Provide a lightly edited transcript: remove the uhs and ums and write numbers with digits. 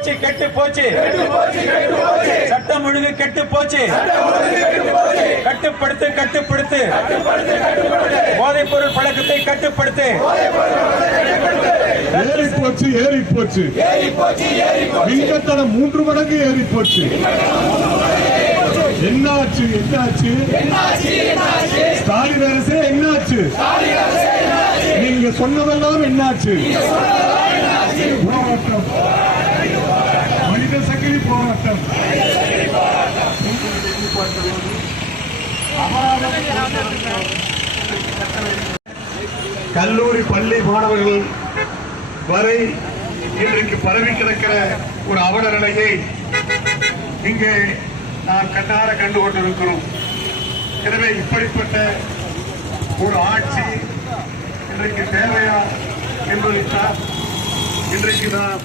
போச்சு கெட்டு போச்சு சட்டம் ஒழுங்கு கெட்டு போச்சு கட்டுப்படுத்து கட்டுப்படுத்து போதைப் பொருள் பழக்கத்தை கட்டுப்படுத்து ஏறி போச்சு விங்கத்தனம் 3 மடங்கு ஏறி போச்சு என்னாச்சு ஸ்டாலின் அரசே என்னாச்சு நீங்க சொன்னதெல்லாம் என்னாச்சு போராட்டம் மனித சங்கிலி போராட்டம் கல்லூரி பள்ளி மாணவர்கள் வரை இன்றைக்கு பரவி கிடக்கிற ஒரு அவல நிலையை இங்கே நாம் கண்ணார கண்டு கொண்டிருக்கிறோம். எனவே இப்படிப்பட்ட ஒரு ஆட்சி இன்றைக்கு தேவையா என்பதைத்தான் இன்றைக்கு நாம்